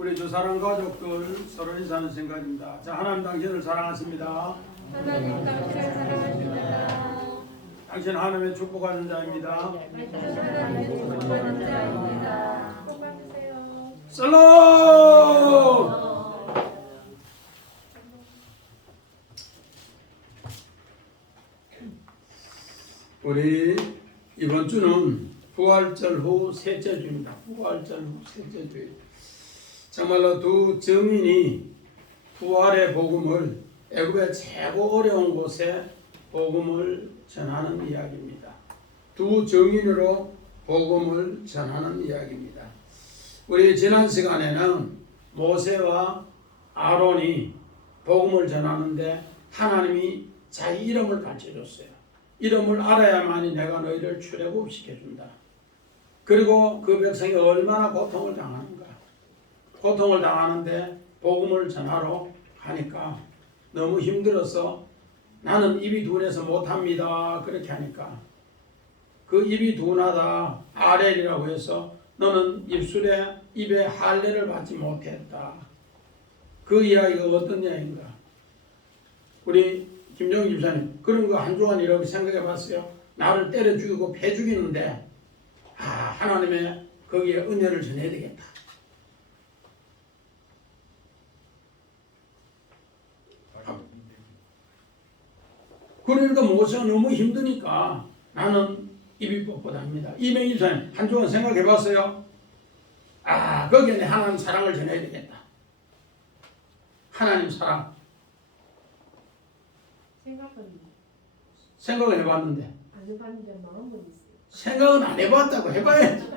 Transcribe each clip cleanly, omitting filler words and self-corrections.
우리 주 사랑 가족들 서로 인사하는 생각입니다. 자, 하나님 당신을 사랑하십니다. 하나님 당신을 사랑하십니다. 당신 하나님의 축복하는 자입니다. 하나님의 축복하는 자입니다. 복 받으세요. 슬롬! 우리 이번 주는 부활절 후 셋째 주입니다. 부활절 후 셋째 주예요. 정말로 두 증인이 부활의 복음을 애굽의 최고 어려운 곳에 복음을 전하는 이야기입니다. 두 증인으로 복음을 전하는 이야기입니다. 우리 지난 시간에는 모세와 아론이 복음을 전하는데 하나님이 자기 이름을 가르쳐줬어요. 이름을 알아야만이 내가 너희를 출애굽시켜준다. 그리고 그 백성이 얼마나 고통을 당하는가. 고통을 당하는데 복음을 전하러 가니까 너무 힘들어서 나는 입이 둔해서 못합니다. 그렇게 하니까 그 입이 둔하다 아렐이라고 해서 너는 입에 할례를 받지 못했다. 그 이야기가 어떤 이야기인가. 우리 김정희 집사님 그런 거 한 주간이라고 생각해 봤어요? 나를 때려 죽이고 패 죽이는데 하나님의 거기에 은혜를 전해야 되겠다. 그러니까 모세가 너무 힘드니까 나는 입이 뻣뻣합니다. 이명희 집사님 한 주간 생각해 봤어요? 거기에 하나님 사랑을 전해야 되겠다. 하나님 사랑 생각을 해봤는데 안 해봤는데 마음은 있어요. 생각은 안 해봤다고 해봐야지.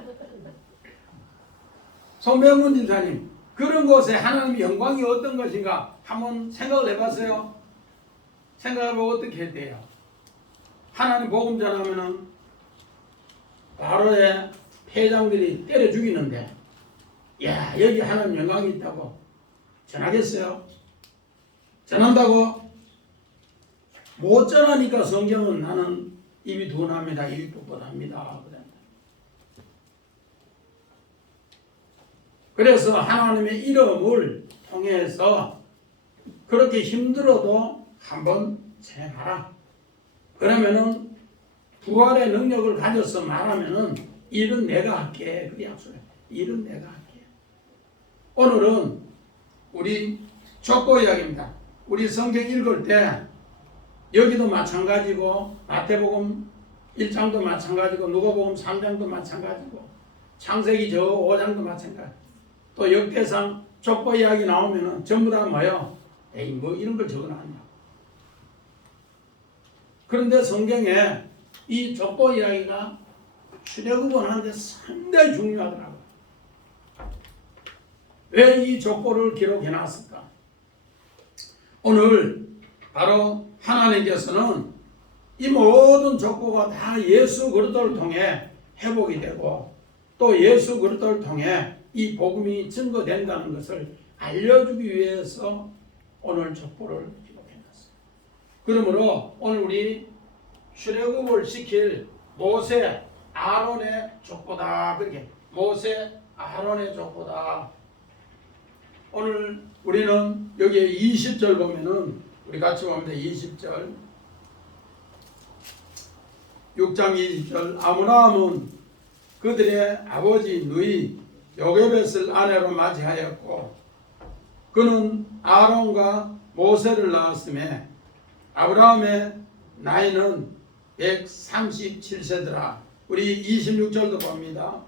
송병문 집사님 그런 곳에 하나님의 영광이 어떤 것인가 한번 생각을 해봤어요? 생각해보고 어떻게 해야 돼요? 하나님 복음 전하면은 바로의 패장들이 때려 죽이는데 여기 하나님 영광이 있다고 전하겠어요? 전한다고? 못 전하니까 성경은 나는 입이 둔합니다. 입이 뻣뻣합니다. 그래서 하나님의 이름을 통해서 그렇게 힘들어도 한번 생각하라. 그러면은 부활의 능력을 가져서 말하면은 일은 내가 할게. 그 약속해. 일은 내가 할게. 오늘은 우리 족보 이야기입니다. 우리 성경 읽을 때 여기도 마찬가지고 마태복음 1장도 마찬가지고 누가복음 3장도 마찬가지고 창세기 저 5장도 마찬가지. 또 역대상 족보 이야기 나오면은 전부 다 뭐예요? 뭐 이런 걸 적어놨냐. 그런데 성경에 이 족보 이야기가 출애굽을 하는데 상당히 중요하더라고요. 왜 이 족보를 기록해놨을까? 오늘 바로 하나님께서는 이 모든 족보가 다 예수 그리스도를 통해 회복이 되고 또 예수 그리스도를 통해 이 복음이 증거된다는 것을 알려주기 위해서 오늘 족보를 기록해놨어요. 그러므로 오늘 우리 출애굽을 시킬 모세 아론의 족보다. 그렇게 모세 아론의 족보다. 오늘 우리는 여기에 20절 보면은 우리 같이 보면 20절 6장 20절 아므라함은 그들의 아버지 누이 요게벳을 아내로 맞이하였고 그는 아론과 모세를 낳았음에 아브라함의 나이는 137세더라. 우리 26절도 봅니다.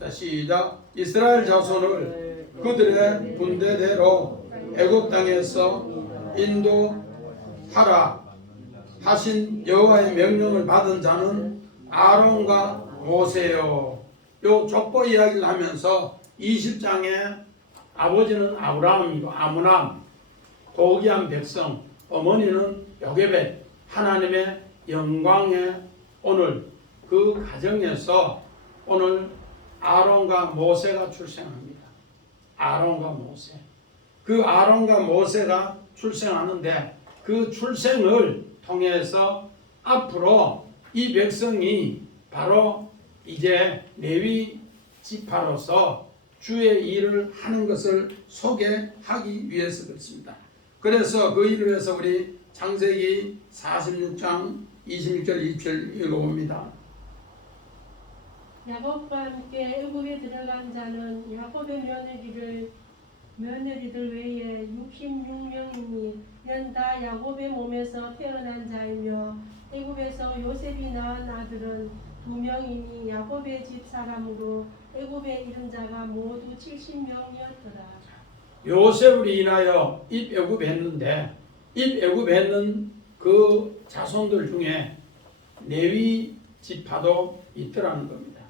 자, 시작. 이스라엘 자손을 그들의 군대대로 애굽 땅에서 인도하라 하신 여호와의 명령을 받은 자는 아론과 모세요. 요 족보 이야기를 하면서 20장에 아버지는 아브라함이고 아므람 고귀한 백성, 어머니는 요게벳, 하나님의 영광의 오늘 그 가정에서 오늘 아론과 모세가 출생합니다. 아론과 모세. 그 아론과 모세가 출생하는데 그 출생을 통해서 앞으로 이 백성이 바로 이제 레위 지파로서 주의 일을 하는 것을 소개하기 위해서 그렇습니다. 그래서 그 일을 위해서 우리 창세기 46장 26절 27절 읽어봅니다. 야곱과 함께 애굽에 들어간 자는 야곱의 며느리들 외에 66명이니 이는 다 야곱의 몸에서 태어난 자이며 애굽에서 요셉이 낳은 아들은 2명이니 야곱의 집 사람으로 애굽에 이른 자가 모두 70명이었더라. 요셉을 인하여 입애굽했는데 입애굽했는 그 자손들 중에 레위 지파도 있더라는 겁니다.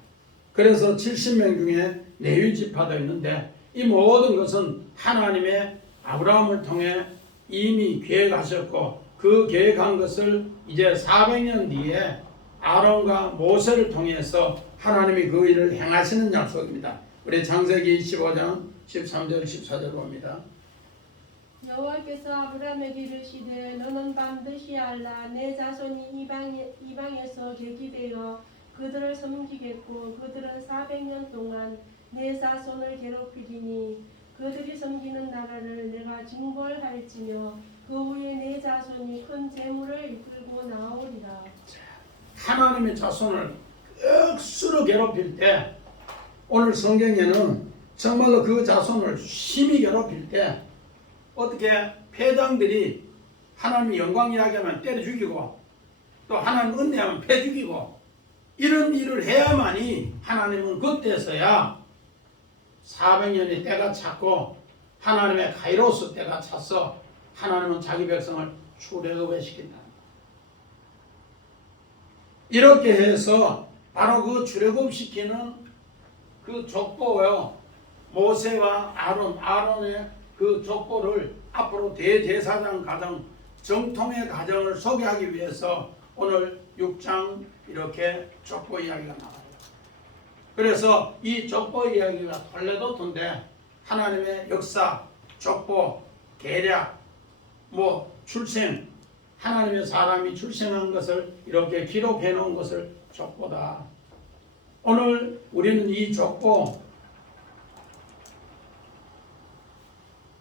그래서 70명 중에 레위 지파도 있는데 이 모든 것은 하나님의 아브라함을 통해 이미 계획하셨고 그 계획한 것을 이제 400년 뒤에 아론과 모세를 통해서 하나님이 그 일을 행하시는 약속입니다. 우리 창세기 15장 13절 14절 봅니다. 여호와께서 아브라함에게 이르시되 너는 반드시 알라 내 자손이 이방에서 계기되어 그들을 섬기겠고 그들은 400년 동안 내 자손을 괴롭히리니 그들이 섬기는 나라를 내가 징벌할지며 그 후에 내 자손이 큰 재물을 이끌고 나오리라. 하나님의 자손을 억수로 괴롭힐 때 오늘 성경에는 정말로 그 자손을 심히 괴롭힐 때 어떻게 패당들이 하나님 영광 이야기하면 때려 죽이고 또 하나님 은혜하면 패 죽이고 이런 일을 해야만이 하나님은 그때서야 400년의 때가 찼고 하나님의 카이로스 때가 차서 하나님은 자기 백성을 출애굽에 시킨다. 이렇게 해서 바로 그 출애굽시키는 그 족보요 모세와 아론의 그 족보를 앞으로 대제사장 가정 정통의 가정을 소개하기 위해서 오늘 6장 이렇게 족보 이야기가 나와요. 그래서 이 족보 이야기가 톨레도토인데 하나님의 역사, 족보, 계략, 출생, 하나님의 사람이 출생한 것을 이렇게 기록해 놓은 것을 족보다. 오늘 우리는 이 족보,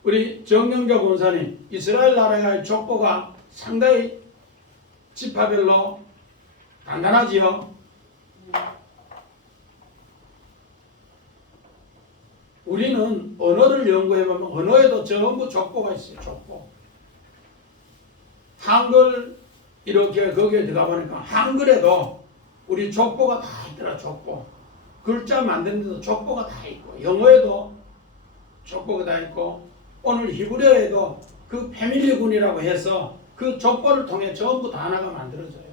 우리 정영조 권사님 이스라엘 나라의 족보가 상당히 지파별로 간단하지요. 우리는 언어를 연구해보면 언어에도 전부 족보가 있어요. 족보. 한글 이렇게 거기에 들어가 보니까 한글에도 우리 족보가 다 있더라. 족보. 글자 만드는 데도 족보가 다 있고 영어에도 족보가 다 있고 오늘 히브리어에도 그 패밀리군이라고 해서 그 족보를 통해 전부 단어가 만들어져요.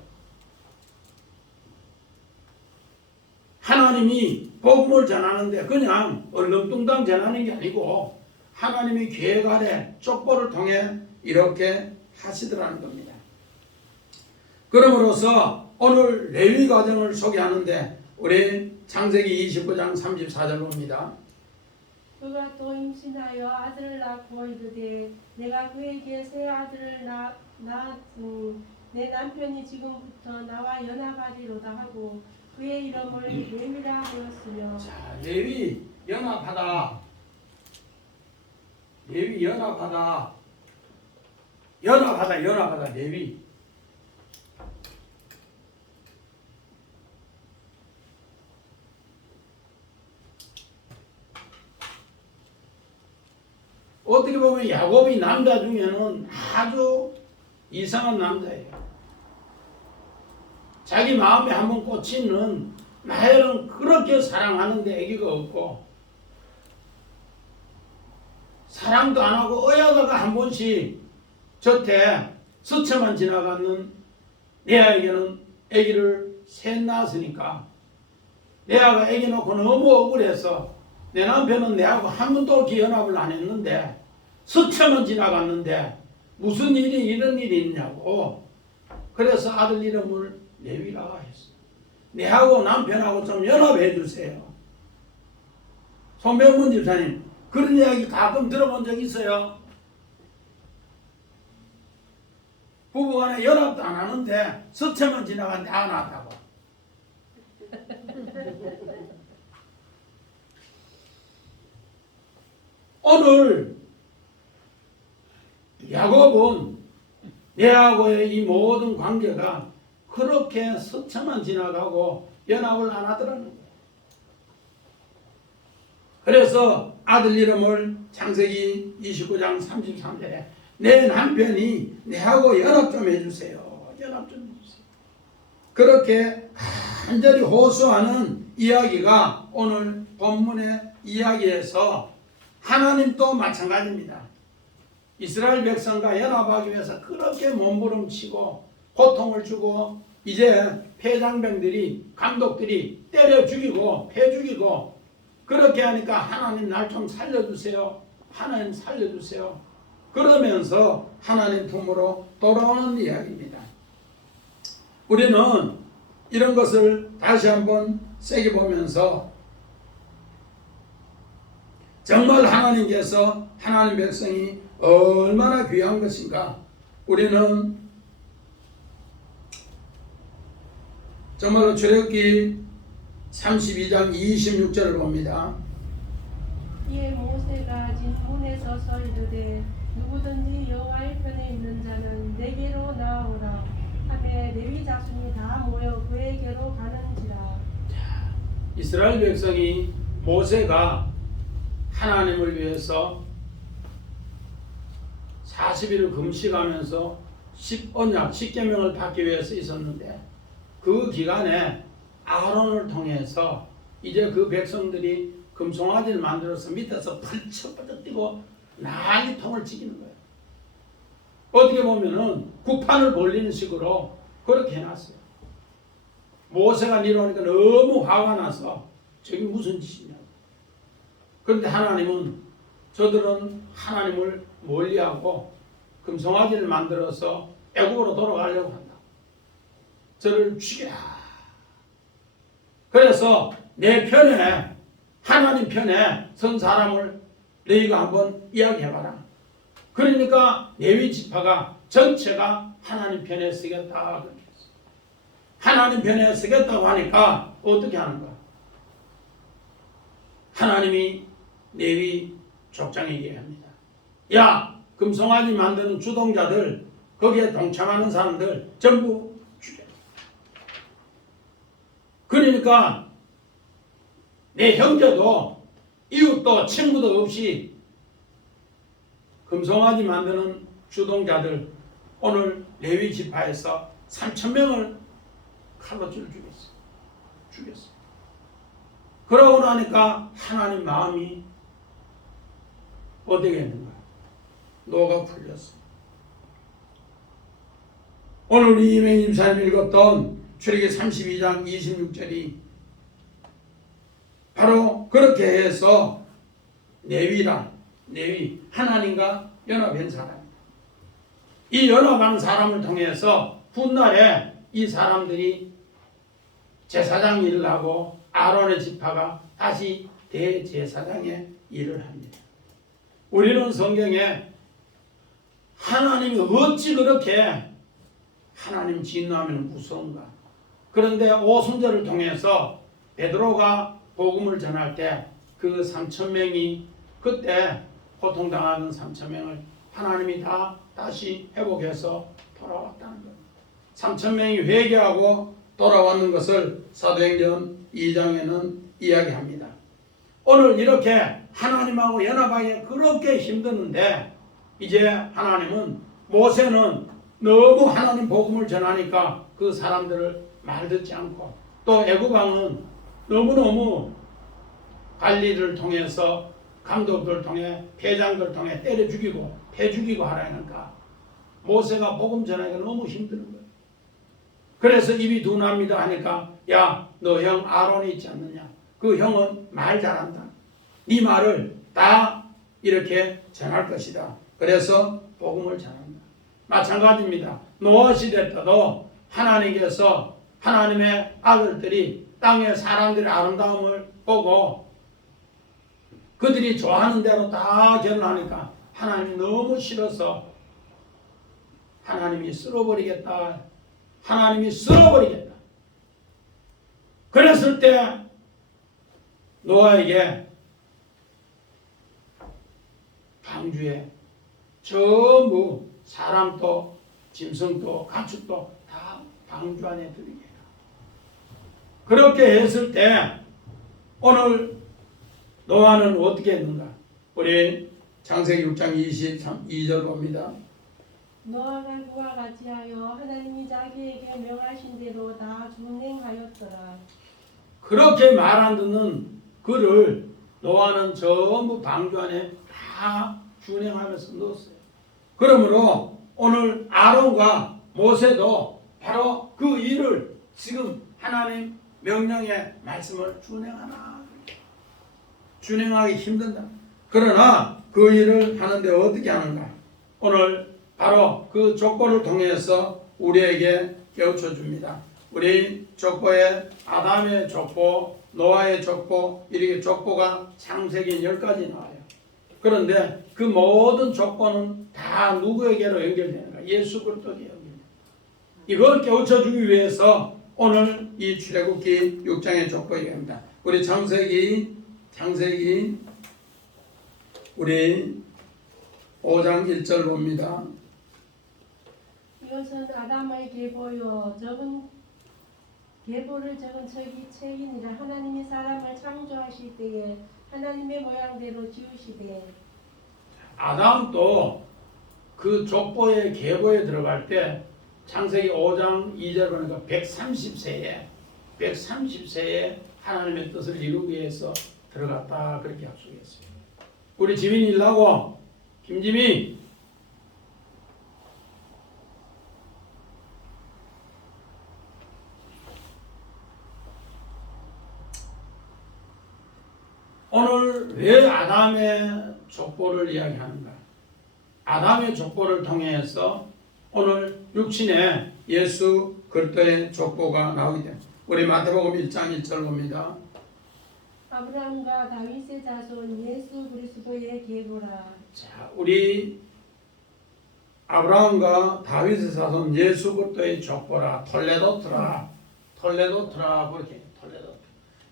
하나님이 복음을 전하는데 그냥 얼렁뚱땅 전하는 게 아니고 하나님이 계획 아래 족보를 통해 이렇게 하시더라는 겁니다. 그러므로서 오늘 레위 가정을 소개하는데 우리 창세기 29장 34절 봅니다. 그가 또 임신하여 아들을 낳고 이르되 내가 그에게 새 아들을 낳았으니 내 남편이 지금부터 나와 연합하리로다 하고 그의 이름을 레위라 하였으며. 자, 레위 연합하다. 레위 연합하다. 연합하다 레위. 어떻게 보면 야곱이 남자 중에는 아주 이상한 남자예요. 자기 마음에 한번 꽂히는 라헬은 그렇게 사랑하는데 애기가 없고 사랑도 안 하고 어여다가 한 번씩 저태 스쳐만 지나가는 레아에게는 애기를 셋 낳았으니까 레아가 애기 놓고 너무 억울해서 내 남편은 내하고 한 번도 이렇게 연합을 안 했는데 스쳐만 지나갔는데 무슨 일이 이런 일이 있냐고 그래서 아들 이름을 레위라고 했어. 내하고 남편하고 좀 연합해 주세요. 손병문 집사님 그런 이야기 가끔 들어본 적 있어요? 부부간에 연합도 안 하는데 스쳐만 지나갔는데 안 왔다고. 오늘 야곱은 내하고의 이 모든 관계가 그렇게 스쳐만 지나가고 연합을 안 하더라는 거예요. 그래서 아들 이름을 창세기 29장 33절에 내 남편이 내하고 연합 좀 해주세요. 연합 좀 해주세요. 그렇게 간절히 호소하는 이야기가 오늘 본문의 이야기에서 하나님도 마찬가지입니다. 이스라엘 백성과 연합하기 위해서 그렇게 몸부림치고 고통을 주고 이제 폐장병들이 감독들이 때려 죽이고 패 죽이고 그렇게 하니까 하나님 날 좀 살려주세요. 하나님 살려주세요. 그러면서 하나님 품으로 돌아오는 이야기입니다. 우리는 이런 것을 다시 한번 세게 보면서 정말 하나님께서 하나님 백성이 얼마나 귀한 것인가. 우리는 정말로 출애굽기 32장 26절을 봅니다. 이에 모세가 진문에 서서 이르되 누구든지 여호와의 편에 있는 자는 내게로 나오라 하매 레위 자손이 다 모여 그에게로 가는지라. 이스라엘 백성이 모세가 하나님을 위해서 40일을 금식하면서 10언약 10계명을 받기 위해서 있었는데 그 기간에 아론을 통해서 이제 그 백성들이 금송아지를 만들어서 밑에서 펄쩍펄쩍 뛰고 난리통을 지키는 거예요. 어떻게 보면은 구판을 벌리는 식으로 그렇게 해놨어요. 모세가 내려오니까 너무 화가 나서 저게 무슨 짓이냐고. 그런데 하나님은 저들은 하나님을 멀리하고 금송아지를 만들어서 애국으로 돌아가려고 한다. 저를 죽여라. 그래서 내 편에 하나님 편에 선 사람을 너희가 한번 이야기해봐라. 그러니까 레위 지파가 전체가 하나님 편에 서겠다. 하나님 편에 서겠다고 하니까 어떻게 하는 거야? 하나님이 레위 족장에게 합니다. 야, 금송아지 만드는 주동자들, 거기에 동참하는 사람들 전부 죽여. 그러니까 내 형제도 이웃도 친구도 없이 금송아지 만드는 주동자들 오늘 레위 지파에서 3,000명을 칼로 죽였어. 그러고 나니까 하나님 마음이 어떻게 했는가? 노가 풀렸어. 오늘 우리 이명희 집사님 읽었던 출애굽기 32장 26절이 바로 그렇게 해서 레위 하나님과 연합한 사람입니다. 이 연합한 사람을 통해서 훗날에 이 사람들이 제사장 일을 하고 아론의 지파가 다시 대제사장의 일을 합니다. 우리는 성경에 하나님이 어찌 그렇게 하나님 진노하면 무서운가. 그런데 오순절을 통해서 베드로가 복음을 전할 때 그 3,000명이 그때 고통당하는 3,000명을 하나님이 다 다시 회복해서 돌아왔다는 거예요. 3,000명이 회개하고 돌아왔는 것을 사도행전 2장에는 이야기합니다. 오늘 이렇게 하나님하고 연합하기 그렇게 힘드는데 이제 하나님은 모세는 너무 하나님 복음을 전하니까 그 사람들을 말 듣지 않고 또 애굽왕은 너무너무 관리를 통해서 감독들 통해 대장들 통해 때려 죽이고 패 죽이고 하라니까 모세가 복음 전하기가 너무 힘드는 거예요. 그래서 입이 둔합니다 하니까 야, 너 형 아론이 있지 않느냐? 그 형은 말 잘한다. 네 말을 다 이렇게 전할 것이다. 그래서 복음을 전한다. 마찬가지입니다. 노아 시대 때도 하나님께서 하나님의 아들들이 땅의 사람들의 아름다움을 보고 그들이 좋아하는 대로 다 결혼하니까 하나님이 너무 싫어서 하나님이 쓸어버리겠다. 하나님이 쓸어버리겠다. 그랬을 때 노아에게 방주에 전부 사람도 짐승도 가축도 다 방주 안에 들게 해요. 그렇게 했을 때 오늘 노아는 어떻게 했는가? 우리 창세기 6장 22절 봅니다. 노아가 그와 같이 하여 하나님이 자기에게 명하신 대로 다 준행하였더라. 그렇게 말 안 듣는 그를 노아는 전부 방주 안에 다 준행하면서 넣었어요. 그러므로 오늘 아론과 모세도 바로 그 일을 지금 하나님 명령의 말씀을 준행하기 힘든다. 그러나 그 일을 하는데 어떻게 하는가? 오늘 바로 그 족보를 통해서 우리에게 깨우쳐 줍니다. 우리 족보에 아담의 족보, 노아의 족보, 이렇게 족보가 창세기 10가지 나와요. 그런데 그 모든 족보는 다 누구에게로 연결되는가? 예수 그리스도에게 연결됩니다. 이걸 깨우쳐 주기 위해서 오늘 이 출애굽기 6장의 족보 얘기합니다. 우리 창세기 우리 5장 1절 봅니다. 이것은 아담의 계보를 적은 책이니라. 하나님이 사람을 창조하실 때에 하나님의 모양대로 지으시되. 아담도 그 족보의 계보에 들어갈 때 창세기 5장 2절 보니까 130세에 하나님의 뜻을 이루기 위해서 들어갔다 그렇게 약속했어요. 우리 지민이 일하고 김지미 오늘 왜 아담의 족보를 이야기하는가? 아담의 족보를 통해서 오늘 육신의 예수 그리스도의 족보가 나오게 됩니다. 우리 마태복음 1장 1절 봅니다. 아브라함과 다윗의 자손 예수 그리스도의 계보라. 자, 우리 아브라함과 다윗의 자손 예수 그리스도의 족보라. 톨레도트라 그렇게 톨레도트.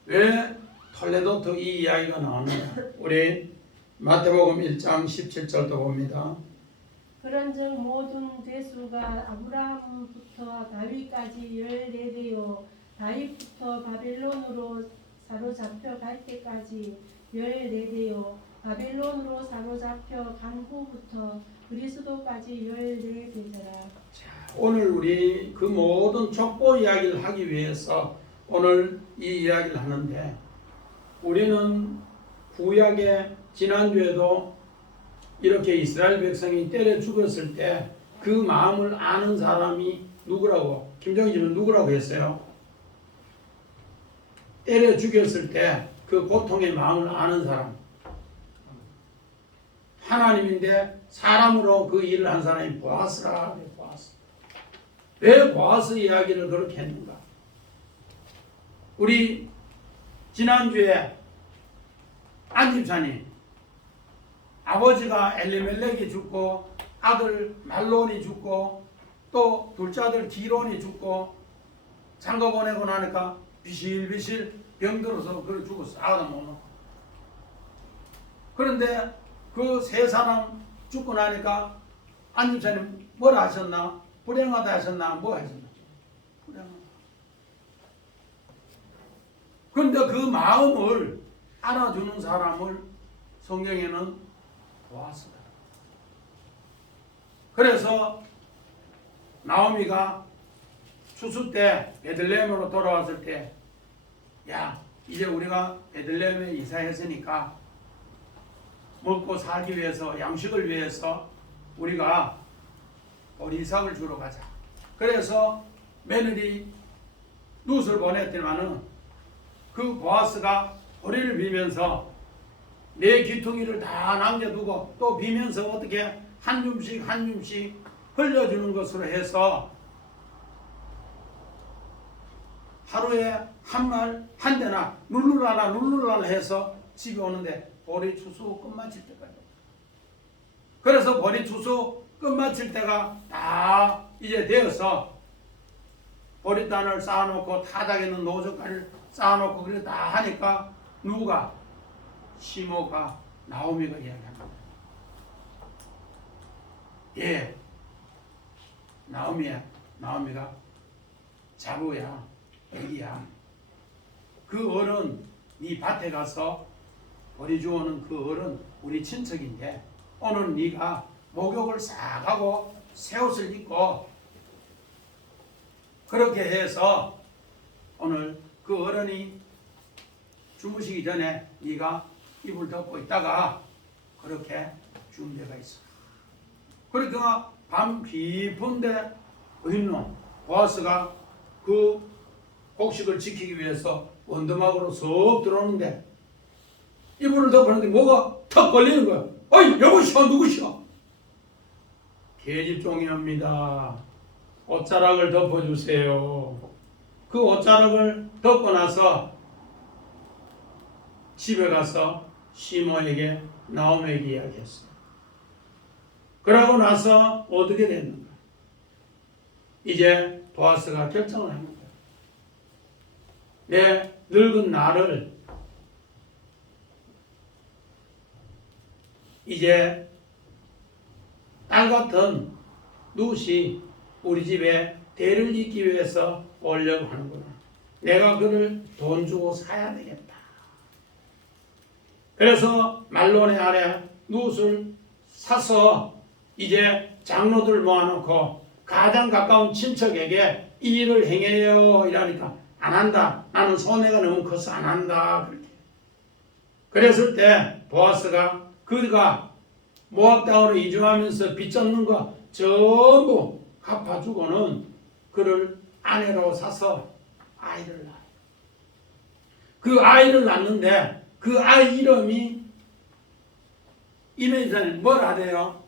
왜 톨레도트 이 이야기가 나오느냐? 우리 마태복음 1장 17절도 봅니다. 그런즉 모든 대수가 아브라함부터 다윗까지 14대요 다윗부터 바벨론으로 사로잡혀 갈 때까지 14대요 바벨론으로 사로잡혀 간 후부터 그리스도까지 14대더라. 자, 오늘 우리 그 모든 족보 이야기를 하기 위해서 오늘 이 이야기를 하는데 우리는 구약의 지난주에도 이렇게 이스라엘 백성이 때려 죽었을 때 그 마음을 아는 사람이 누구라고? 김정희는 누구라고 했어요? 때려 죽였을 때 그 고통의 마음을 아는 사람 하나님인데 사람으로 그 일을 한 사람이 보아스라. 왜 보아스 이야기를 그렇게 했는가? 우리 지난주에 안집사님 아버지가 엘리멜렉이 죽고 아들 말론이 죽고 또 둘째 아들 기론이 죽고 장가 보내고 나니까 비실비실 병들어서 그래 죽었어. 아들 못 놓고. 그런데 그 세 사람 죽고 나니까 안집사님 뭘 하셨나? 불행하다 하셨나? 뭐 하셨나? 불행하다. 그런데 그 마음을 알아주는 사람을 성경에는 보았습니다. 그래서 나오미가 추수 때 베들레헴으로 돌아왔을 때 야 이제 우리가 베들레헴에 이사했으니까 먹고 살기 위해서 양식을 위해서 우리가 보리삭을 주러 가자. 그래서 며느리 룻을 보냈더니만은 그 보아스가 보리를 비면서 내 귀퉁이를 다 남겨두고 또 비면서 어떻게 한 줌씩 흘려주는 것으로 해서 하루에 한 대나 룰루랄라 해서 집에 오는데 보리 추수 끝마칠 때까지. 그래서 보리 추수 끝마칠 때가 다 이제 되어서 보리단을 쌓아놓고 타닥에 있는 노젓가리를 쌓아놓고 그래 다 하니까 누가 시모가 나오미가 이야기합니다. 예, 나오미가 자부야, 애기야. 그 어른, 네 밭에 가서 보리 주워오는 그 어른 우리 친척인데 오늘 네가 목욕을 싹 하고 새 옷을 입고 그렇게 해서 오늘 그 어른이 주무시기 전에 네가 이불 덮고 있다가 그렇게 죽은 데가 있어. 그러니까 밤 깊은데 어딨노? 보아스가 그 곡식을 지키기 위해서 원두막으로 쏙 들어오는데 이불을 덮었는데 뭐가 턱 걸리는 거야. 어이 여보시오 누구시오? 계집종이옵니다. 옷자락을 덮어주세요. 그 옷자락을 덮고 나서 집에 가서 시모에게 나오미에게 이야기했어요. 그러고 나서 어떻게 됐는가? 이제 보아스가 결정을 합니다. 내 늙은 나를 이제 딸 같은 룻이 우리 집에 대를 잇기 위해서 오려고 하는구나. 내가 그를 돈 주고 사야 되겠다. 그래서 말론의 아래 룻을 사서 이제 장로들 모아놓고 가장 가까운 친척에게 이 일을 행해요 이러니까 안 한다. 나는 손해가 너무 커서 안 한다. 그렇게. 그랬을 때 보아스가 그가 모압 땅으로 이주하면서 빚졌는 거 전부 갚아주고는 그를 아내로 사서 아이를 낳아요. 그 아이를 낳는데 그 아이 이름이 이메이사는 뭐라 돼요?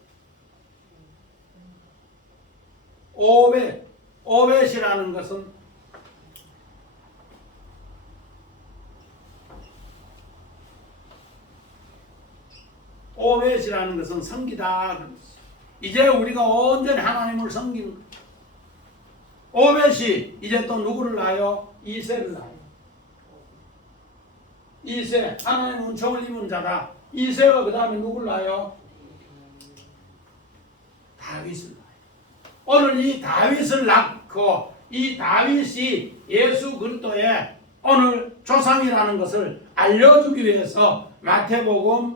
오벳이라는 것은 오벳이라는 것은 섬기다. 이제 우리가 온전히 하나님을 섬기는 거예요. 오벳이 이제 또 누구를 낳아요? 이새를 낳아요. 이새, 하나님의 은총을 입은 자다. 이새가 그 다음에 누구를 낳아요? 다윗을 낳아요. 오늘 이 다윗을 낳고 이 다윗이 예수 그리스도의 오늘 조상이라는 것을 알려주기 위해서 마태복음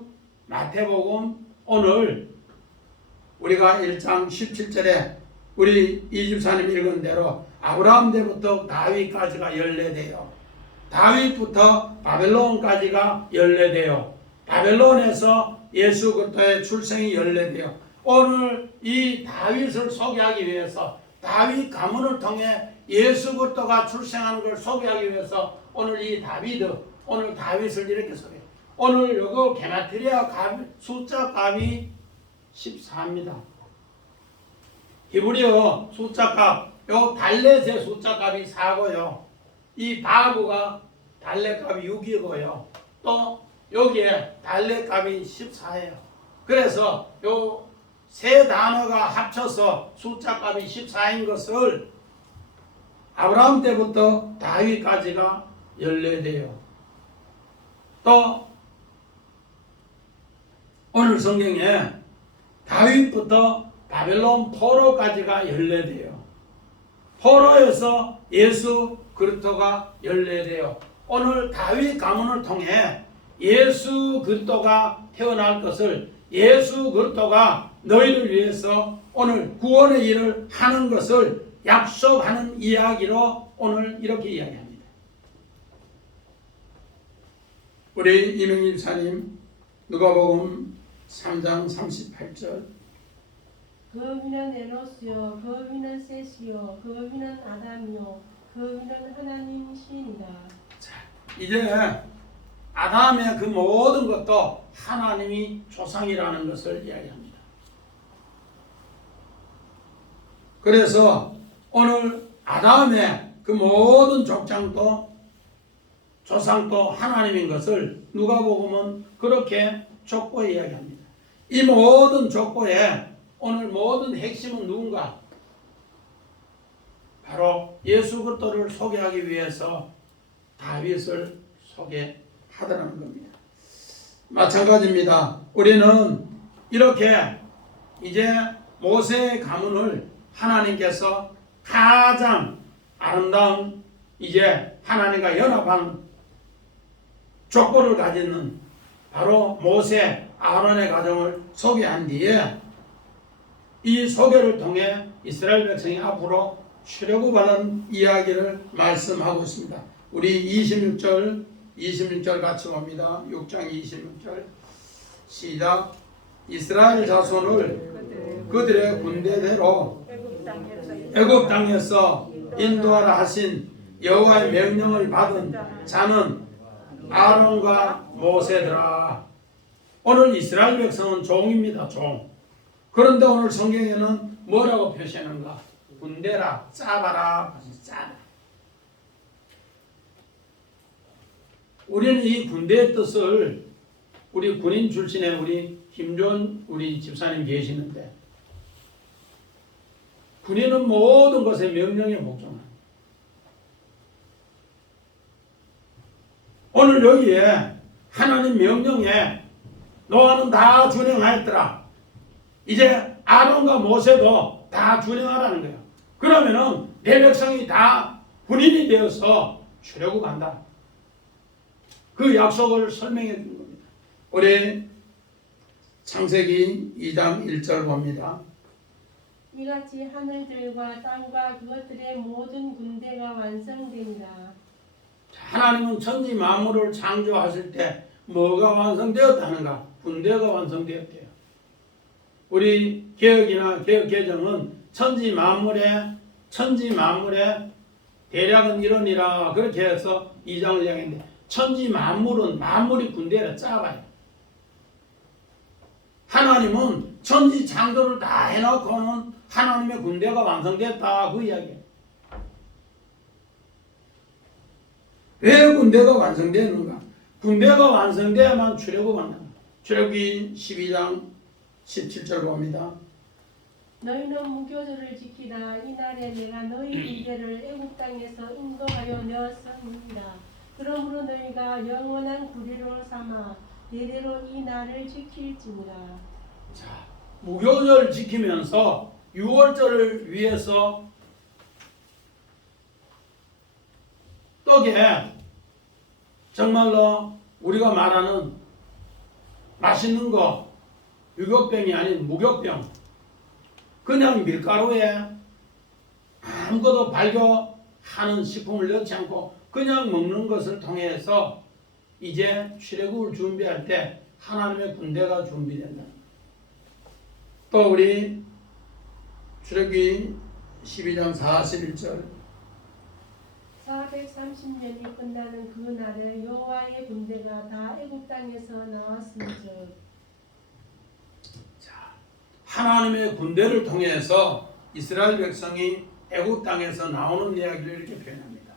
오늘 우리가 1장 17절에 우리 이집사님 읽은 대로 아브라함 때부터 다윗까지가 14대요. 다윗부터 바벨론까지가 14대요. 바벨론에서 예수 그리스도의 출생이 14대요. 오늘 이 다윗을 소개하기 위해서 다윗 가문을 통해 예수 그리스도가 출생하는 걸 소개하기 위해서 오늘 이 오늘 다윗을 이렇게 소개해요. 오늘 요거 게마트리아 숫자 값이 14입니다. 히브리어 숫자 값, 요 달렛의 숫자 값이 4고요. 이 바구가 달렛 값이 6이고요. 또 여기에 달렛 값이 14예요. 그래서 요 세 단어가 합쳐서 숫자 값이 14인 것을 아브라함 때부터 다윗까지가 14대요. 또 오늘 성경에 다윗부터 바벨론 포로까지가 14대요. 포로에서 예수 그리스도가 14대요. 오늘 다윗 가문을 통해 예수 그리스도가 태어날 것을 예수 그리스도가 너희를 위해서 오늘 구원의 일을 하는 것을 약속하는 이야기로 오늘 이렇게 이야기합니다. 우리 이명일 사님 누가복음 3장 38절 그 위는 에노스요 그 위는 셋이요 그 위는 아담이요 그 위는 하나님 시인이다. 자, 이제 아담의 그 모든 것도 하나님이 조상이라는 것을 이야기합니다. 그래서 오늘 아담의 그 모든 족장도 조상도 하나님인 것을 누가복음은 그렇게 족보에 이야기합니다. 이 모든 족보에 오늘 모든 핵심은 누군가? 바로 예수 그리스도를 소개하기 위해서 다윗을 소개하더라는 겁니다. 마찬가지입니다. 우리는 이렇게 이제 모세의 가문을 하나님께서 가장 아름다운 이제 하나님과 연합한 족보를 가지는 바로 모세 아론의 가정을 소개한 뒤에 이 소개를 통해 이스라엘 백성이 앞으로 출애굽하는 이야기를 말씀하고 있습니다. 우리 26절 같이 봅니다. 6장 26절 시작. 이스라엘 자손을 그들의 군대대로 애굽 땅에서 인도하라 하신 여호와의 명령을 받은 자는 아론과 모세더라. 오늘 이스라엘 백성은 종입니다. 종. 그런데 오늘 성경에는 뭐라고 표시하는가? 군대라, 짜봐라, 짜라. 우리는 이 군대의 뜻을 우리 군인 출신의 우리 김존 우리 집사님 계시는데, 군인은 모든 것에 명령에 복종합니다. 오늘 여기에 하나님 명령에 노아는 다 준행하였더라. 이제 아론과 모세도 다 준행하라는 거예요. 그러면은 내 백성이 다 군인이 되어서 출애굽한다. 그 약속을 설명해 준 겁니다. 우리 창세기 2장 1절 봅니다. 이같이 하늘들과 땅과 그것들의 모든 군대가 완성되니라. 하나님은 천지 만물을 창조하실 때 뭐가 완성되었다는가? 군대가 완성되었대요. 우리 개혁이나 개혁개정은 천지 만물의 대략은 이러니라 그렇게 해서 2장을 이야기했는데, 천지 만물은 만물이 군대라 짜봐요. 하나님은 천지 창조를 다 해놓고는 하나님의 군대가 완성됐다 그 이야기예요. 왜 군대가 완성됐는가? 군대가 완성돼야만 출애굽한다. 출애굽기 12장 17절 봅니다. 너희는 무교절을 지키라. 이날에 내가 너희 군대를 애굽 땅에서 인도하여 내었습니다. 그러므로 너희가 영원한 구리로 삼아 대대로 이 날을 지킬지니라. 자, 무교절 지키면서 6월절을 위해서 떡에 정말로 우리가 말하는 맛있는 거, 유격병이 아닌 무격병, 그냥 밀가루에 아무것도 발효하는 식품을 넣지 않고 그냥 먹는 것을 통해서 이제 출애굽을 준비할 때 하나님의 군대가 준비된다. 또 우리 출애굽기 12장 41절 430년이 끝나는 그 날에 여호와의 군대가 다 애굽 땅에서 나왔은즉. 자, 하나님의 군대를 통해서 이스라엘 백성이 애굽 땅에서 나오는 이야기를 이렇게 표현합니다.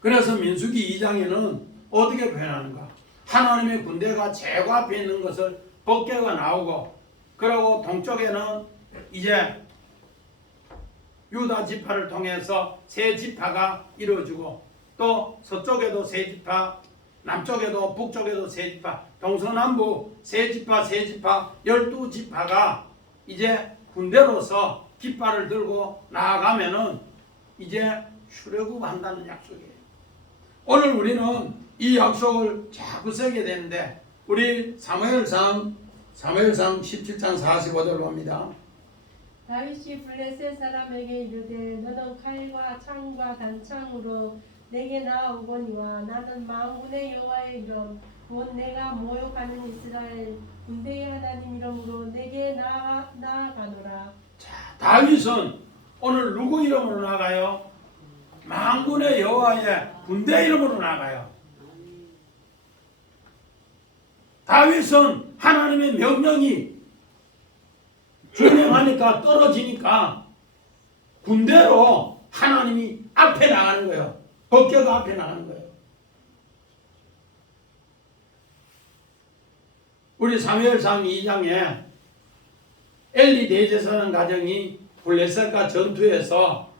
그래서 민수기 2장에는 어떻게 표현하는가? 하나님의 군대가 제거 앞에 있는 것을 법궤가 나오고, 그리고 동쪽에는 이제 유다 지파를 통해서 세 지파가 이루어지고, 또 서쪽에도 세 지파, 남쪽에도 북쪽에도 세 지파, 동서남북 세 지파 12지파가 이제 군대로서 깃발을 들고 나아가면은 이제 출애굽한다는 약속이에요. 오늘 우리는 이 약속을 자꾸 새게 되는데, 우리 사무엘상 17장 45절로 봅니다. 다윗이 블레셋 사람에게 이르되 너는 칼과 창과 단창으로 내게 나아오거니와 나는 만군의 여호와의 이름 곧 내가 모욕하는 이스라엘 군대의 하나님 이름으로 내게 나아가노라. 자, 다윗은 오늘 누구 이름으로 나가요? 만군의 여호와의 군대 이름으로 나가요. 다윗은 하나님의 명령이 준행하니까 떨어지니까 군대로 하나님이 앞에 나가는 거예요. 법궤가 앞에 나가는 거예요. 우리 사무엘상 2장에 엘리 대제사장 가정이 블레셋과 전투에서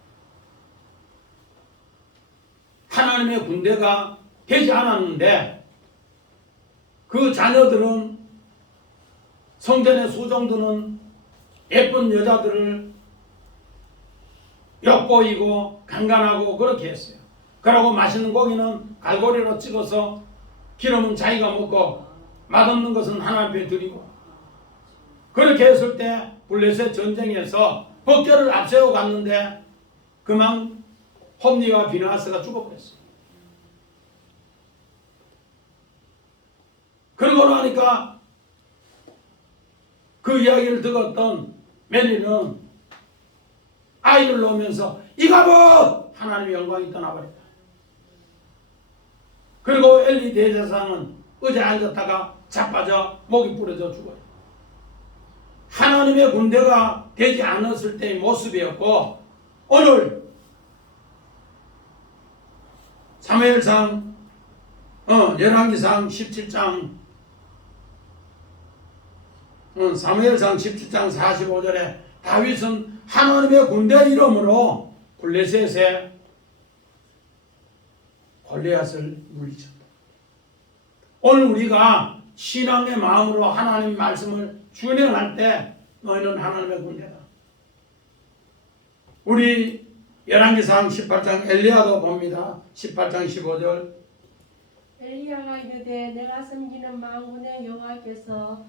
하나님의 군대가 되지 않았는데, 그 자녀들은 성전의 수종들은 예쁜 여자들을 엿보이고 강간하고 그렇게 했어요. 그러고 맛있는 고기는 갈고리로 찍어서 기름은 자기가 먹고 맛없는 것은 하나님 앞에 드리고, 그렇게 했을 때 블레셋 전쟁에서 법궤를 앞세워 갔는데 그만 홈니와 비나하스가 죽어버렸어요. 그러고 나니까 그 이야기를 들었던 메리는 아이를 놓으면서 이가봇! 하나님의 영광이 떠나버렸다. 그리고 엘리 대제사장은 의자에 앉았다가 자빠져 목이 부러져 죽어요. 하나님의 군대가 되지 않았을 때의 모습이었고, 오늘 사무엘상 열왕기상 17장 사무엘상 17장 45절에 다윗은 하나님의 군대 이름으로 블레셋의 골리앗을 물리쳤다. 오늘 우리가 신앙의 마음으로 하나님 말씀을 준행할 때 너희는 하나님의 군대다. 우리 열왕기상 18장 엘리야도 봅니다. 18장 15절. 엘리야가 이르되 내가 섬기는 만군의 여호와께서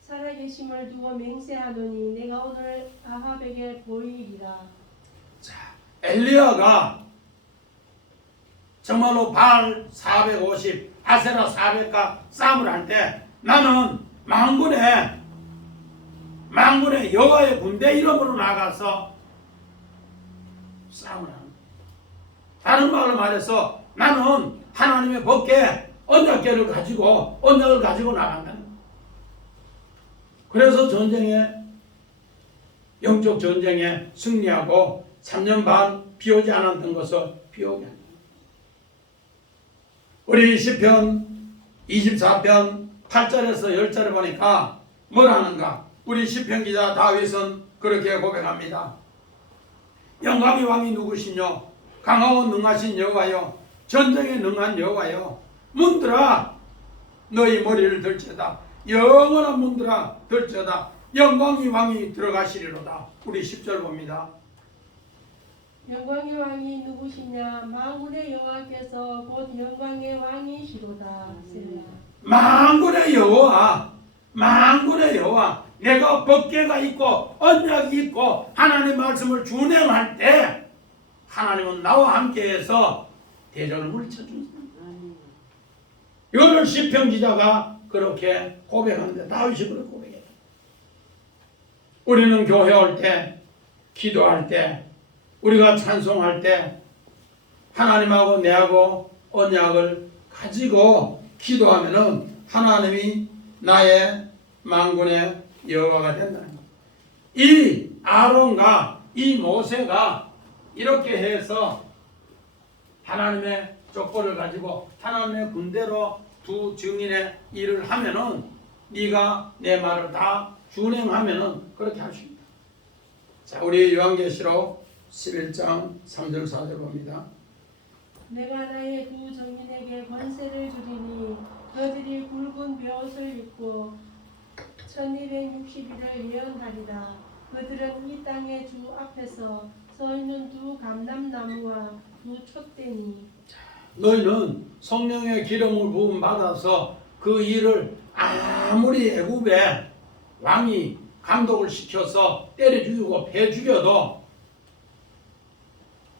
살아계심을 두고 맹세하노니 내가 오늘 아합에게 보이리라. 자, 엘리야가 정말로 바알 450, 아세라 400과 싸움을 할 때 나는 만군의 여호와의 군대 이름으로 나가서 싸움을 합니다. 다른 말로 말해서 나는 하나님의 법궤 언약궤를 가지고 언약을 가지고 나간다는 거예요. 그래서 영적 전쟁에 승리하고 3년 반 비 오지 않았던 것을 비 오게 합니다. 우리 시편 24편 8절에서 10절에 보니까 뭘 하는가? 우리 시편 기자 다윗은 그렇게 고백합니다. 영광의 왕이 누구시뇨? 강하고 능하신 여호와여, 전쟁에 능한 여호와여, 문들아 너희 머리를 들지어다. 영원한 문들아 들지어다. 영광의 왕이 들어가시리로다. 우리 10절 봅니다. 영광의 왕이 누구시냐? 만군의 여호와께서 곧 영광의 왕이시로다. 만군의 여호와, 만군의 여호와, 내가 법궤가 있고 언약이 있고 하나님 말씀을 준행할 때 하나님은 나와 함께해서 대적을 물리쳐주는 거예요. 이거를 시편 기자가 그렇게 고백하는데 다윗이 그렇게 고백해요. 우리는 교회 올 때, 기도할 때, 우리가 찬송할 때 하나님하고 내하고 언약을 가지고 기도하면은 하나님이 나의 만군의 여호와가 된다는 거예요. 이 아론과 이 모세가 이렇게 해서 하나님의 족보를 가지고 하나님의 군대로 두 증인의 일을 하면은 네가 내 말을 다 준행하면은 그렇게 할 수 있다. 자, 우리 요한계시록 11장 3절 4절 봅니다. 내가 나의 두 정인에게 권세를 주리니 그들이 굵은 베옷을 입고 1260일을 예언하리라. 그들은 이 땅의 주 앞에서 서 있는 두 감람나무와 두 촛대니. 너희는 성령의 기름을 부음 받아서 그 일을 아무리 애굽의 왕이 감독을 시켜서 때려 죽이고 패 죽여도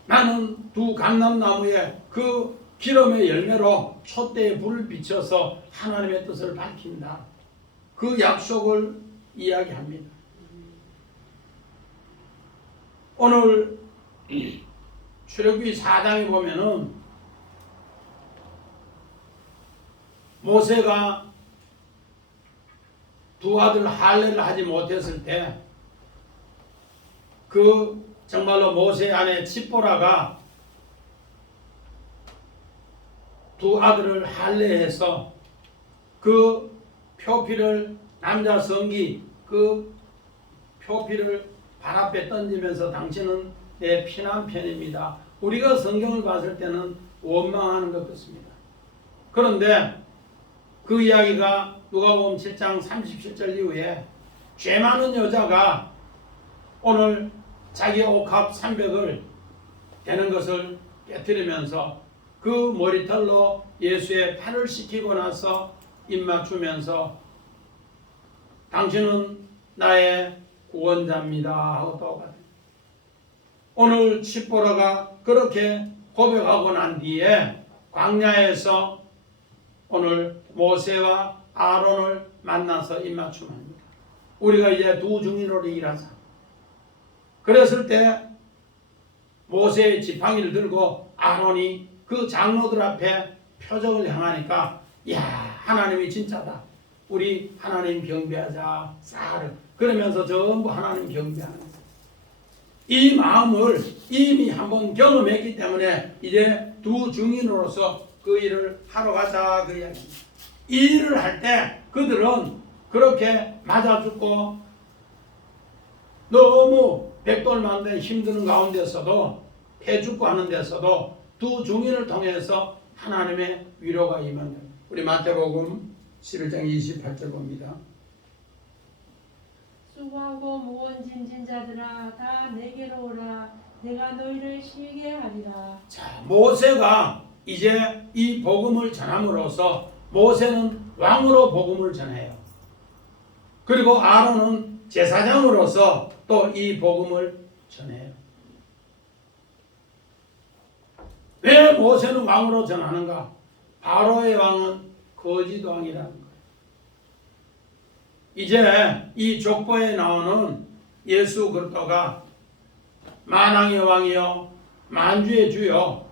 나는 두 감람나무에 그 기름의 열매로 촛대에 불을 비춰서 하나님의 뜻을 밝힌다. 그 약속을 이야기합니다. 오늘 출애굽기 4장에 보면은 모세가 두 아들 할례를 하지 못했을 때 그 정말로 모세 아내 칩보라가 두 아들을 할례해서 그 표피를 남자 성기 그 표피를 발 앞에 던지면서 당신은 내 피난편입니다. 우리가 성경을 봤을 때는 원망하는 것 같습니다. 그런데 그 이야기가 누가복음 7장 37절 이후에 죄 많은 여자가 오늘 자기 옥합 300을 되는 것을 깨뜨리면서 그 머리털로 예수의 팔을 씻기고 나서 입 맞추면서 당신은 나의 구원자입니다 하고 떠받아요. 오늘 십보라가 그렇게 고백하고 난 뒤에 광야에서 오늘 모세와 아론을 만나서 입맞춤합니다. 우리가 이제 두 증인으로 일하자. 그랬을 때 모세의 지팡이를 들고 아론이 그 장로들 앞에 표적을 향하니까 야, 하나님이 진짜다. 우리 하나님 경배하자. 쌀을 그러면서 전부 하나님 경배하는 거예요. 이 마음을 이미 한번 경험했기 때문에 이제 두 증인으로서 그 일을 하러 가자 그 이야기입니다. 이 일을 할 때 그들은 그렇게 맞아 죽고 너무 백돌만대 힘드는 가운데서도 해 죽고 하는 데서도 두 증인을 통해서 하나님의 위로가 임한 거예요. 우리 마태복음 11장 28절 봅니다. 수고하고 무거운 짐진 자들아 다 내게로 오라 내가 너희를 쉬게 하리라. 자, 모세가 이제 이 복음을 전함으로써 모세는 왕으로 복음을 전해요. 그리고 아론은 제사장으로서 또 이 복음을 전해요. 왜 모세는 왕으로 전하는가? 바로의 왕은 거짓 왕이라는 거예요. 이제 이 족보에 나오는 예수 그리스도가 만왕의 왕이요 만주의 주요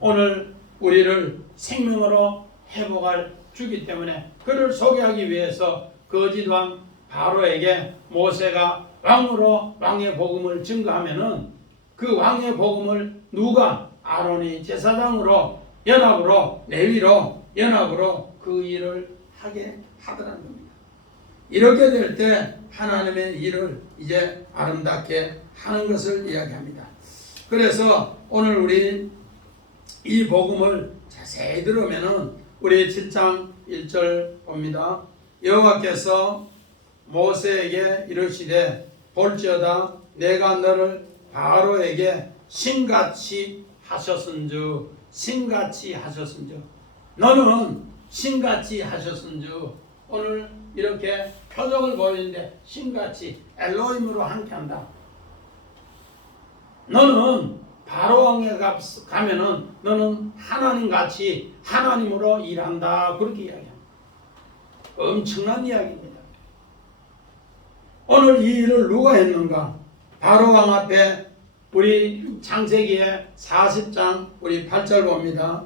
오늘 우리를 생명으로 회복할 주기 때문에 그를 소개하기 위해서 거짓 왕 바로에게 모세가 왕으로 왕의 복음을 증거하면은 그 왕의 복음을 누가 아론이 제사장으로 연합으로 레위로 연합으로 그 일을 하게 하더라는 겁니다. 이렇게 될 때 하나님의 일을 이제 아름답게 하는 것을 이야기합니다. 그래서 오늘 우리 이 복음을 자세히 들으면은 우리 7장 1절 봅니다. 여호와께서 모세에게 이르시되 볼지어다 내가 너를 바로에게 신같이 하셨은즉 신같이 하셨은즉 너는 신같이 하셨은즉 오늘 이렇게 표적을 보이는데 신같이 엘로힘으로 함께한다. 너는 바로 왕에 가면은 너는 하나님같이 하나님으로 일한다. 그렇게 이야기합니다. 엄청난 이야기입니다. 오늘 이 일을 누가 했는가? 바로 왕 앞에 우리 창세기의 40장 우리 8절 봅니다.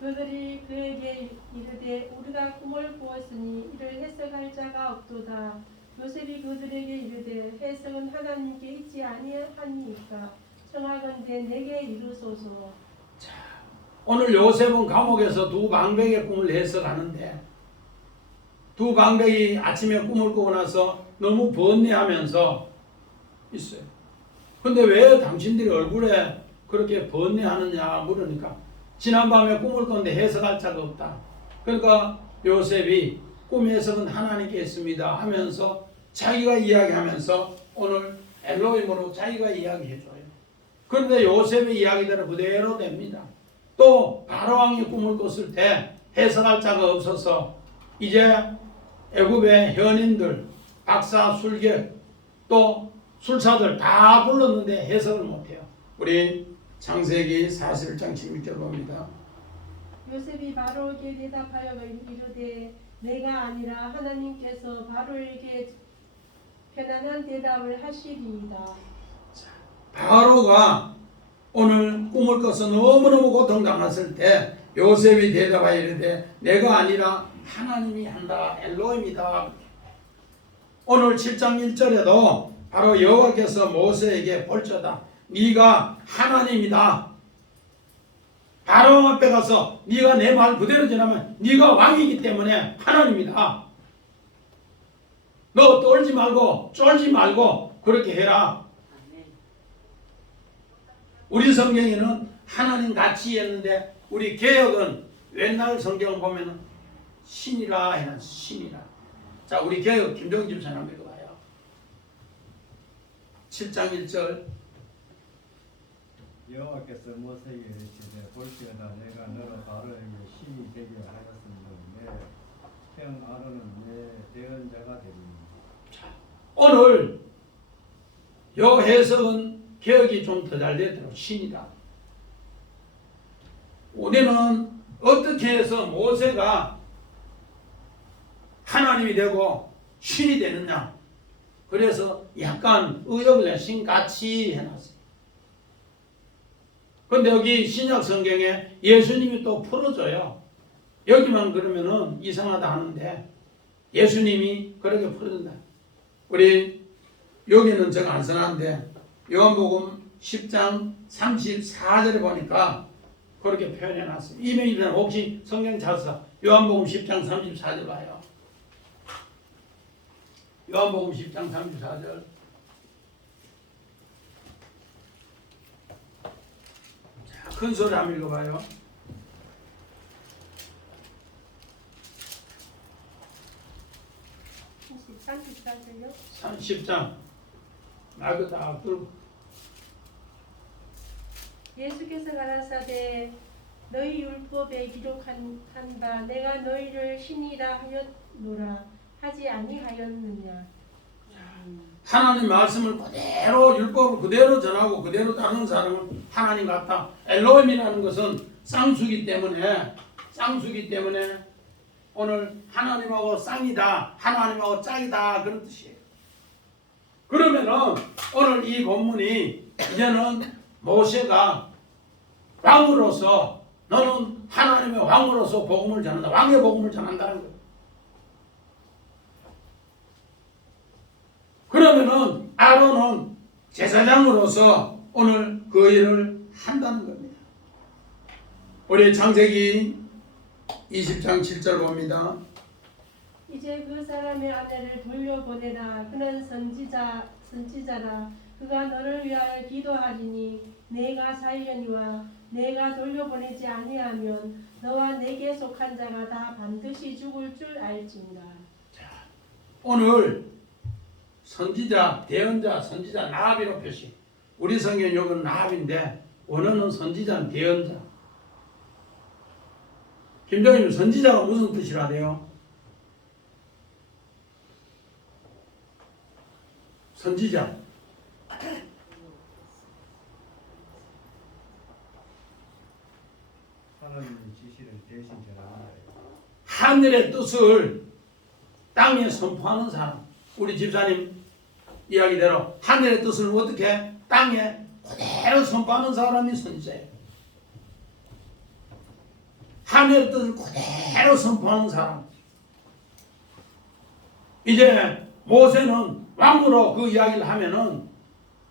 그들이 그에게 이르되 우리가 꿈을 꾸었으니 이를 해석할 자가 없도다. 요셉이 그들에게 이르되 해석은 하나님께 있지 아니하니까 청하건대 내게 이르소서. 오늘 요셉은 감옥에서 두 방백의 꿈을 해석하는데 두 방백이 아침에 꿈을 꾸고 나서 너무 번뇌하면서 있어요. 근데 왜 당신들이 얼굴에 그렇게 번뇌하느냐 물으니까 지난밤에 꿈을 꿨는데 해석할 자가 없다. 그러니까 요셉이 꿈 해석은 하나님께 있습니다 하면서 자기가 이야기하면서 오늘 엘로힘으로 자기가 이야기해줘요. 그런데 요셉의 이야기대로 그대로 됩니다. 또 바로왕이 꿈을 꿨을 때 해석할 자가 없어서 이제 애굽의 현인들, 박사, 술객, 또 술사들 다 불렀는데 해석을 못해요. 우리 창세기 41장 16절 봅니다. 요셉이 바로에게 대답하여 이르되 내가 아니라 하나님께서 바로에게 편안한 대답을 하시리이다. 바로가 오늘 꿈을 꿔서 너무너무 고통당했을 때 요셉이 대답하여 이르되 내가 아니라 하나님이 한다. 엘로힘이다. 오늘 7장 1절에도 바로 여호와께서 모세에게 볼지어다 네가 하나님이다. 바로 앞에 가서 네가 내 말 그대로 전하면 네가 왕이기 때문에 하나님이다. 너 떨지 말고 쫄지 말고 그렇게 해라. 우리 성경에는 하나님 같이 했는데 우리 개역은 옛날 성경을 보면 신이라 해놨어. 신이라. 자, 우리 개혁 김정희 집사님 한번 읽어봐요. 7장 1절. 여호와께서 모세에게 이르시되 볼지어다 내가 너로 바로에게 신이 되게 하였으므로 내형 아론은 내 대언자가 되리니. 오늘 요 해석은 개혁이 좀 더 잘 되도록 신이다. 우리는 어떻게 해서 모세가 하나님이 되고 신이 되느냐. 그래서 약간 의역을 내 신같이 해놨어요. 근데 여기 신약 성경에 예수님이 또 풀어줘요. 여기만 그러면은 이상하다 하는데 예수님이 그렇게 풀어준다. 우리 여기는 제가 안 써놨는데 요한복음 10장 34절에 보니까 그렇게 표현해놨어요. 이명이는 혹시 성경 잘 써? 요한복음 10장 34절 봐요. 요한복음 10장 34절. 자, 큰 소리 한번 읽어봐요. 요 10장 말고 다 들고. 예수께서 가라사대 너희 율법에 기록한 바 내가 너희를 신이라 하였노라 하지 아니하였느냐. 하나님 말씀을 그대로 율법을 그대로 전하고 그대로 따르는 사람은 하나님 같다. 엘로힘이라는 것은 쌍수기 때문에 오늘 하나님하고 쌍이다, 하나님하고 짝이다 그런 뜻이에요. 그러면은 오늘 이 본문이 이제는 모세가 왕으로서 너는 하나님의 왕으로서 복음을 전한다. 왕의 복음을 전한다는 거예요. 그러면은 아론은 제사장으로서 오늘 그 일을 한다는 겁니다. 우리 창세기 20장 7절 봅니다. 이제 그 사람의 아내를 돌려보내라. 그는 선지자라. 그가 너를 위하여 기도하리니 내가 살려니와 내가 돌려보내지 아니하면 너와 내게 속한 자가 다 반드시 죽을 줄 알지니라. 오늘 선지자, 대언자, 선지자 나합이로 표시. 우리 성경 여기는 나합인데 원어는 선지자, 대언자. 김정희님 선지자가 무슨 뜻이라 돼요? 선지자. 하나님의 지시를 대신 전하는 거예요. 하늘의 뜻을 땅에 선포하는 사람. 우리 집사님 이야기대로 하늘의 뜻을 어떻게 땅에 그대로 선포하는 사람이 선지자예요. 하늘의 뜻을 그대로 선포하는 사람. 이제 모세는 왕으로 그 이야기를 하면은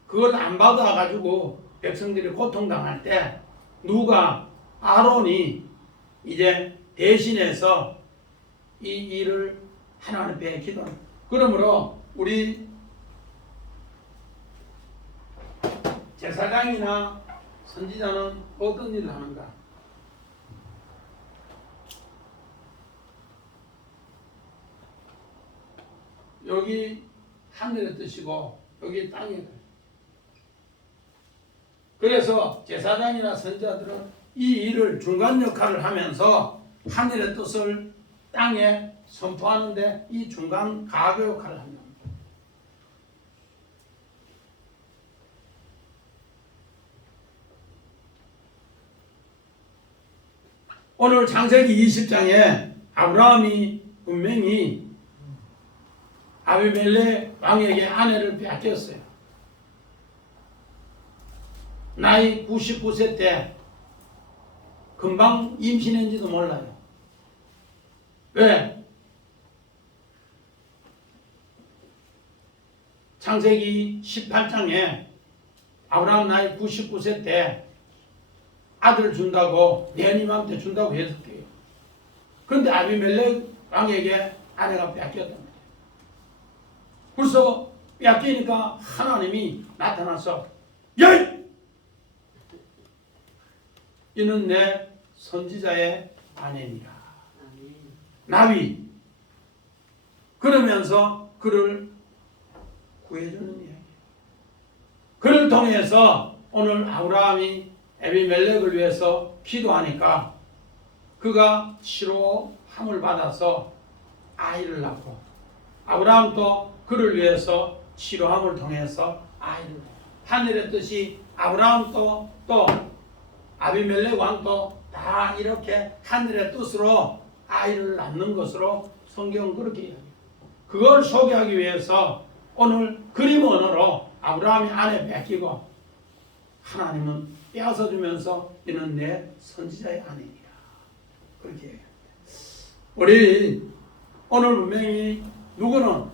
그걸 안 받아가지고 백성들이 고통당할 때 누가 아론이 이제 대신해서 이 일을 하나님 앞에 기도합니다. 그러므로 우리 제사장이나 선지자는 어떤 일을 하는가? 여기 하늘의 뜻이고 여기 땅의 뜻. 그래서 제사장이나 선지자들은 이 일을 중간 역할을 하면서 하늘의 뜻을 땅에 선포하는데 이 중간 가교 역할을 합니다. 오늘 창세기 20장에 아브라함이 분명히 아비멜렉 왕에게 아내를 빼앗겼어요. 나이 99세 때 금방 임신했는지도 몰라요. 왜? 창세기 18장에 아브라함 나이 99세 때 아들 준다고 내님한테 준다고 해석해요. 그런데 아비멜렉 왕에게 아내가 빼앗겼단 말이에요. 그래서 빼앗기니까 하나님이 나타나서 야! 이는 내 선지자의 아내니라. 나비. 그러면서 그를 구해주는 이야기. 그를 통해서 오늘 아브라함이 에비멜렉을 위해서 기도하니까 그가 치료함을 받아서 아이를 낳고, 아브라함도 그를 위해서 치료함을 통해서 아이를 낳고, 하늘의 뜻이 아브라함도 또 아비멜렉 왕도 다 이렇게 하늘의 뜻으로 아이를 낳는 것으로 성경은 그렇게 이야기해요. 그걸 소개하기 위해서 오늘 그림 언어로 아브라함이 아내 뺏기고 하나님은 빼앗아주면서 이는 내 선지자의 아내이라 그렇게 얘기합니다. 우리 오늘 분명히 누구는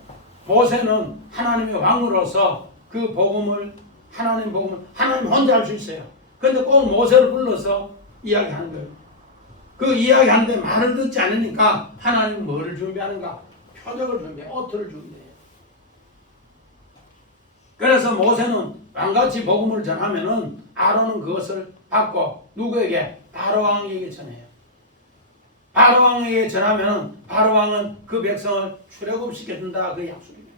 모세는 하나님의 왕으로서 그 복음을 하나님 혼자 할 수 있어요. 그런데 꼭 모세를 불러서 이야기하는 거예요. 그 이야기하는데 말을 듣지 않으니까 하나님은 뭐를 준비하는가? 표적을 준비해, 옷을 준비해요. 그래서 모세는 왕같이 복음을 전하면은 아론은 그것을 받고 누구에게? 바로왕에게 전해요. 바로왕에게 전하면은 바로왕은 그 백성을 출애굽시켜준다, 그 약속입니다.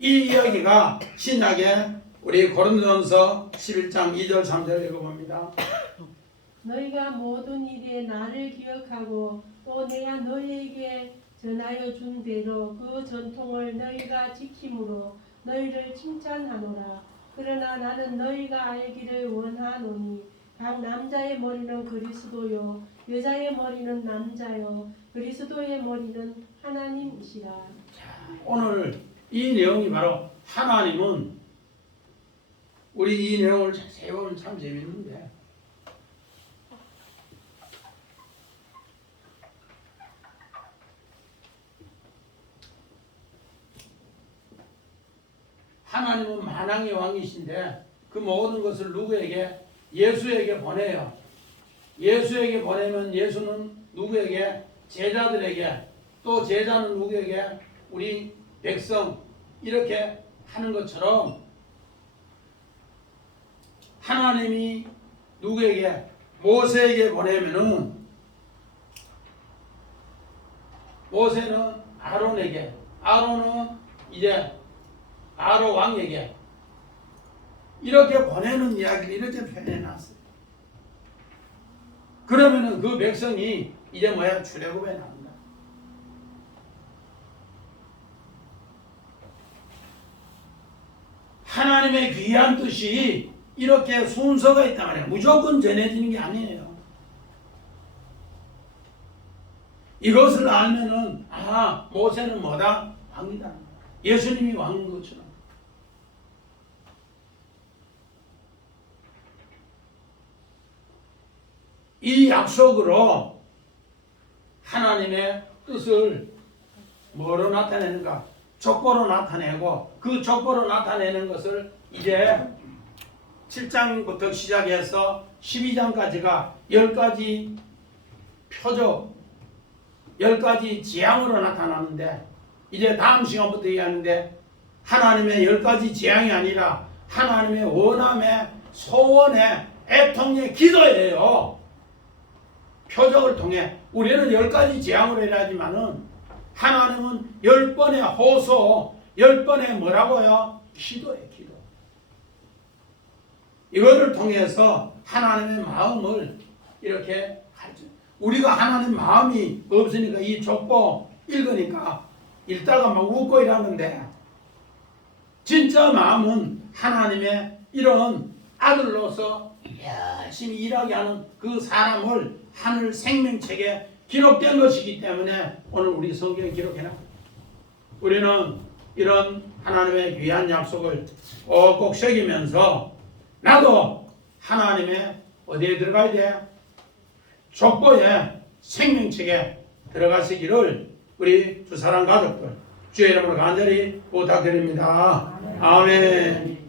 이 이야기가 신약에 우리 고린도전서 11장 2절 3절 읽어봅니다. 너희가 모든 일에 나를 기억하고 또 내가 너희에게 전하여 준 대로 그 전통을 너희가 지킴으로 너희를 칭찬하노라. 그러나 나는 너희가 알기를 원하노니 각 남자의 머리는 그리스도요 여자의 머리는 남자요 그리스도의 머리는 하나님이시라. 오늘 이 내용이 바로 하나님은, 우리 이 내용을 자세히 보면 참 재밌는데, 하나님은 만왕의 왕이신데 그 모든 것을 누구에게? 예수에게 보내요. 예수에게 보내면 예수는 누구에게? 제자들에게, 또 제자는 누구에게? 우리 백성, 이렇게 하는 것처럼 하나님이 누구에게? 모세에게 보내면은 모세는 아론에게, 아론은 이제 아론 왕에게 이렇게 보내는 이야기를 이렇게 표현해 놨어요. 그러면은 그 백성이 이제 뭐야? 출애굽에 나온다. 하나님의 귀한 뜻이 이렇게 순서가 있단 말이에요. 무조건 전해지는 게 아니에요. 이것을 알면은 모세는 뭐다? 왕이다. 예수님이 왕인 것처럼. 이 약속으로 하나님의 뜻을 뭐로 나타내는가? 족보로 나타내고, 그 족보로 나타내는 것을 이제 7장부터 시작해서 12장까지가 10가지 표적, 10가지 재앙으로 나타나는데, 이제 다음 시간부터 얘기하는데 하나님의 10가지 재앙이 아니라 하나님의 원함의 소원의 애통의 기도예요. 표적을 통해 우리는 10가지 재앙으로 일하지만은 하나님은 10번의 호소, 10번의 뭐라고요? 기도예요, 기도. 이거를 통해서 하나님의 마음을 이렇게 가르쳐. 우리가 하나님 마음이 없으니까 이 족보 읽으니까 읽다가 막 웃고 이러는데, 진짜 마음은 하나님의 이런 아들로서 열심히 일하게 하는 그 사람을 하늘 생명책에 기록된 것이기 때문에 오늘 우리 성경에 기록해놨고, 우리는 이런 하나님의 귀한 약속을 꼭 새기면서 나도 하나님의 어디에 들어가야 돼? 족보에 생명책에 들어가시기를 우리 두 사람 가족들 주의 이름으로 간절히 부탁드립니다. 아멘.